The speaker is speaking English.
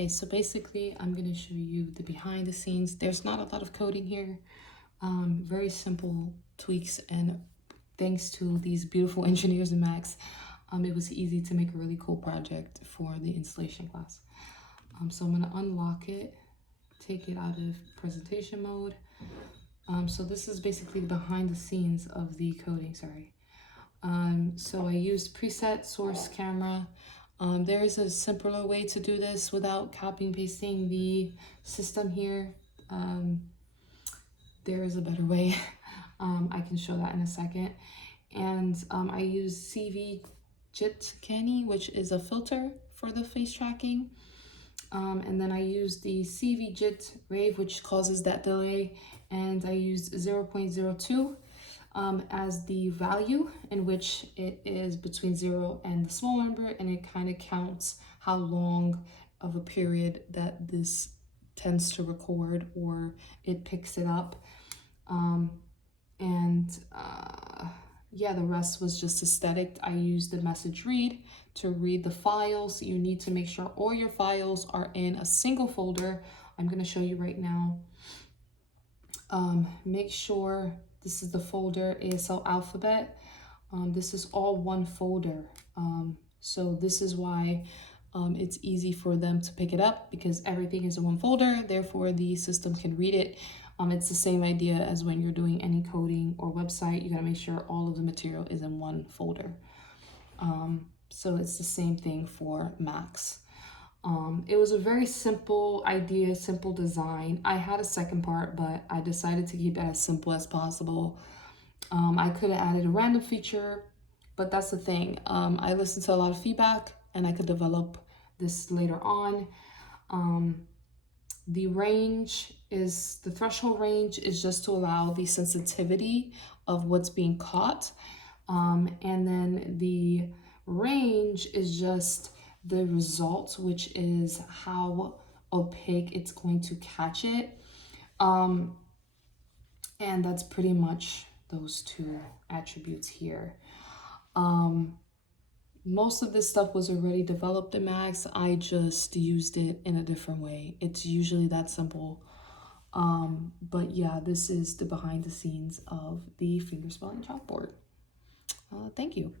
Okay, so basically I'm going to show you the behind the scenes. There's not a lot of coding here. Very simple tweaks, and thanks to these beautiful engineers in Max, it was easy to make a really cool project for the installation class. So I'm going to unlock it, take it out of presentation mode. So this is basically behind the scenes of the coding, sorry. So I used preset source camera. There is a simpler way to do this without copying and pasting the system here. There is a better way. I can show that in a second. And I use CV JIT Canny, which is a filter for the face tracking. And then I use the CV JIT Rave, which causes that delay. And I used 0.02 as the value, in which it is between 0 and the small number, and it kind of counts how long of a period that this tends to record, or it picks it up. Yeah, the rest was just aesthetic. I used the message read to read the files. You need to make sure all your files are in a single folder. I'm going to show you right now. Make sure this is the folder ASL alphabet. This is all one folder. So this is why it's easy for them to pick it up, because everything is in one folder. Therefore, the system can read it. It's the same idea as when you're doing any coding or website. You gotta make sure all of the material is in one folder. So it's the same thing for Max. It was a very simple idea, simple design. I had a second part, but I decided to keep it as simple as possible. I could have added a random feature, but that's the thing. I listened to a lot of feedback, and I could develop this later on. The threshold range is just to allow the sensitivity of what's being caught. And then the range is just the result, which is how opaque it's going to catch it. And that's pretty much those two attributes here. Most of this stuff was already developed in Max. I just used it in a different way. It's usually that simple. But yeah, this is the behind the scenes of the fingerspelling chalkboard. Thank you.